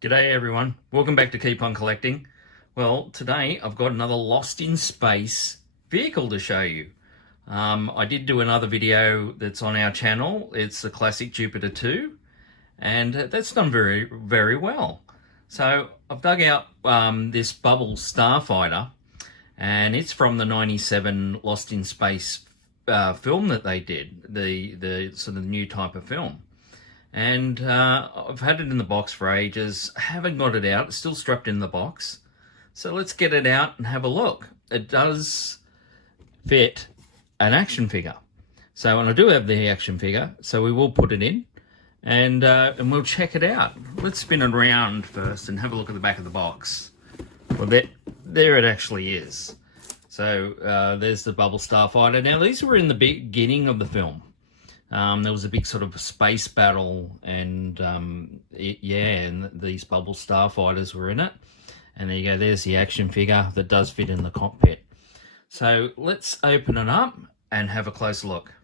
G'day everyone, welcome back to Keep On Collecting. Well, today I've got another Lost in Space vehicle to show you. I did do another video that's on our channel. It's the classic Jupiter 2, and that's done very well. So I've dug out this Bubble Starfighter, and it's from the '97 Lost in Space film that they did, the sort of new type of film. And I've had it in the box for ages. I haven't got it out. It's still strapped in the box. So let's get it out and have a look. It does fit an action figure. So, and I do have the action figure, so we will put it in and we'll check it out. Let's spin it around first and have a look at the back of the box. Well, there it actually is. So there's the Bubble Starfighter. Now, these were in the beginning of the film. There was a big sort of space battle, and and these Bubble Starfighters were in it. And there you go, there's the action figure that does fit in the cockpit. So let's open it up and have a close look.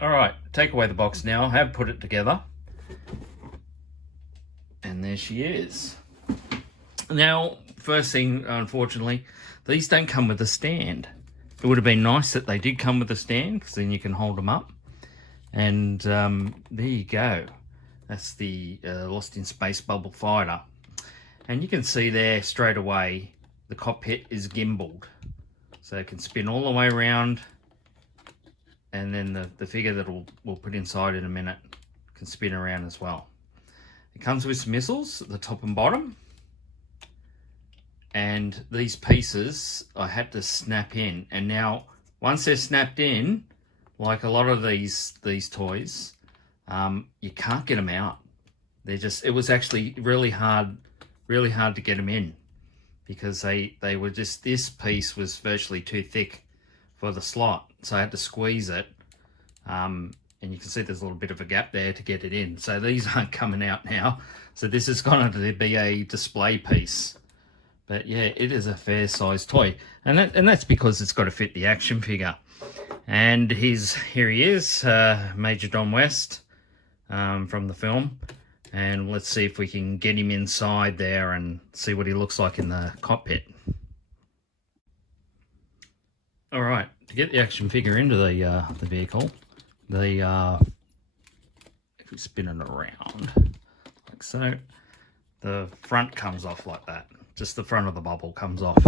All right, take away the box now. I have put it together. And there she is. Now, first thing, unfortunately, these don't come with a stand. It would have been nice that they did come with a stand, because then you can hold them up. And there you go. That's the Lost in Space Bubble Fighter. And you can see there straight away the cockpit is gimbaled. So it can spin all the way around. And then the figure that we'll put inside in a minute can spin around as well. It comes with some missiles at the top and bottom. And these pieces I had to snap in, and now once they're snapped in, like a lot of these toys, you can't get them out. It was actually really hard to get them in, because they were just, this piece was virtually too thick for the slot, so I had to squeeze it, and you can see there's a little bit of a gap there to get it in. So these aren't coming out now, so this is going to be a display piece. But yeah, it is a fair sized toy, and that's because it's got to fit the action figure. And here he is, Major Don West, from the film. And let's see if we can get him inside there and see what he looks like in the cockpit. All right, to get the action figure into the vehicle, if we spin it around like so, the front comes off like that. Just the front of the bubble comes off.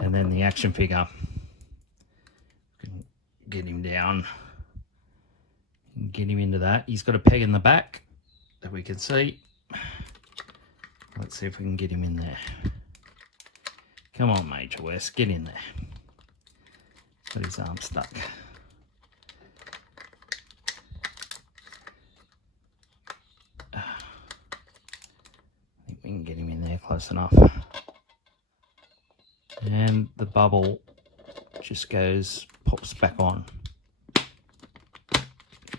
And then the action figure, can get him down, get him into that. He's got a peg in the back that we can see. Let's see if we can get him in there. Come on, Major West, get in there. Got his arm stuck. We can get him in there close enough. And the bubble just pops back on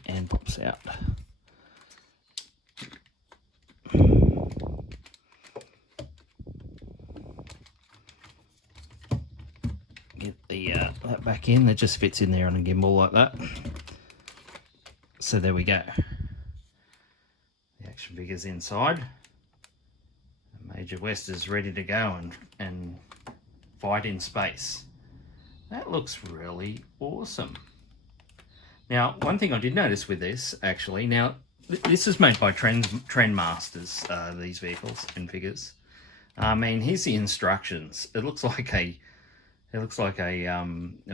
and pops out. Get that back in. That just fits in there on a gimbal like that. So there we go. The action figure's inside. Major West is ready to go and fight in space. That looks really awesome. Now, one thing I did notice with this, actually, now this is made by Trendmasters, these vehicles and figures. I mean, here's the instructions. It looks like a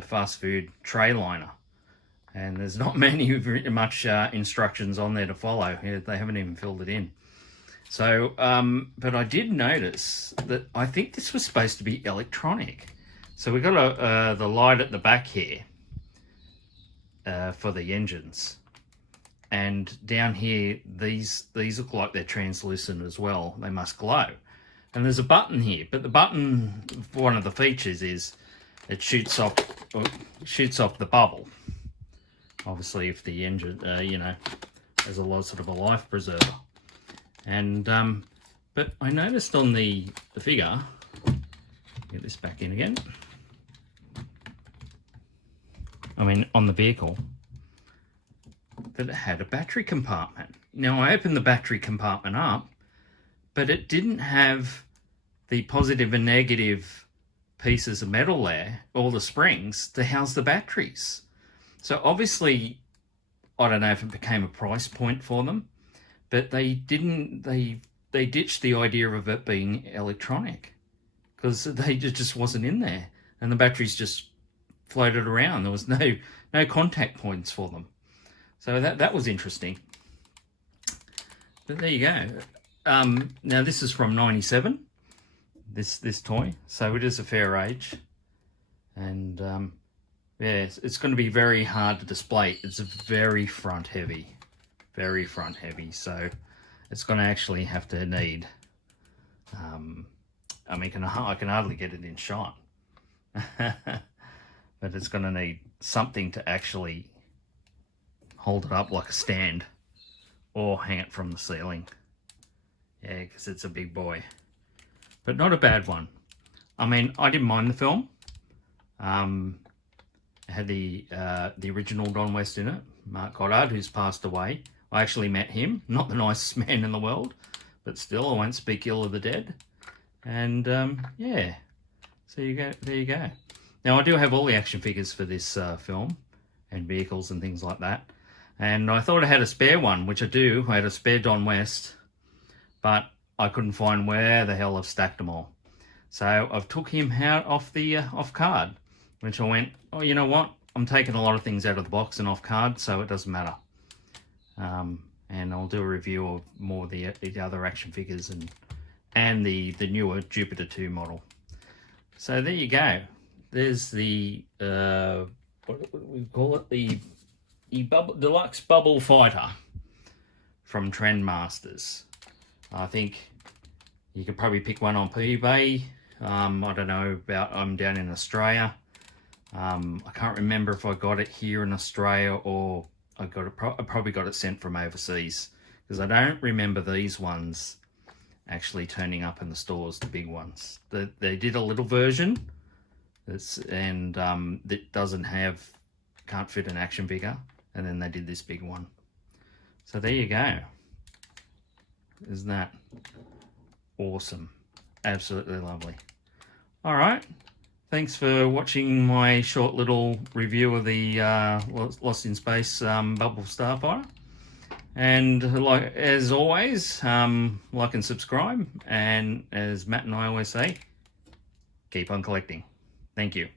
fast food tray liner, and there's not much instructions on there to follow. They haven't even filled it in. So, but I did notice that I think this was supposed to be electronic. So we've got the light at the back here for the engines. And down here, these look like they're translucent as well. They must glow. And there's a button here, but the button, one of the features is it shoots off the bubble. Obviously, if the engine, has a sort of a life preserver. And but I noticed on the figure, get this back in again, I mean on the vehicle, that it had a battery compartment. Now I opened the battery compartment up, but it didn't have the positive and negative pieces of metal there, or the springs, to house the batteries. So obviously, I don't know if it became a price point for them, but they ditched the idea of it being electronic, because they just wasn't in there, and the batteries just floated around. There was no contact points for them. So that was interesting. But there you go. Now this is from '97. This toy, so it is a fair age, and yeah, it's going to be very hard to display. It's very front heavy, so it's going to actually have to need. I mean, I can hardly get it in shot, but it's going to need something to actually hold it up like a stand, or hang it from the ceiling. Yeah, because it's a big boy, but not a bad one. I mean, I didn't mind the film. It had the original Don West in it, Mark Goddard, who's passed away. I actually met him, not the nicest man in the world, but still, I won't speak ill of the dead. And yeah, so there you go. Now I do have all the action figures for this film, and vehicles and things like that. And I thought I had a spare one, which I do. I had a spare Don West, but I couldn't find where the hell I've stacked them all. So I've took him out off the off card, which I went, oh, you know what? I'm taking a lot of things out of the box and off card, so it doesn't matter. And I'll do a review of more of the other action figures and the newer Jupiter 2 model. So there you go. There's the what we call it, the Deluxe Bubble Fighter from Trendmasters. I think you could probably pick one on eBay. I don't know about. I'm down in Australia. I can't remember if I got it here in Australia or I probably got it sent from overseas, because I don't remember these ones actually turning up in the stores, the big ones. They did a little version that can't fit an action figure, and then they did this big one. So there you go. Isn't that awesome? Absolutely lovely. All right. Thanks for watching my short little review of the Lost in Space Bubble Starfighter. And like as always, like and subscribe. And as Matt and I always say, keep on collecting. Thank you.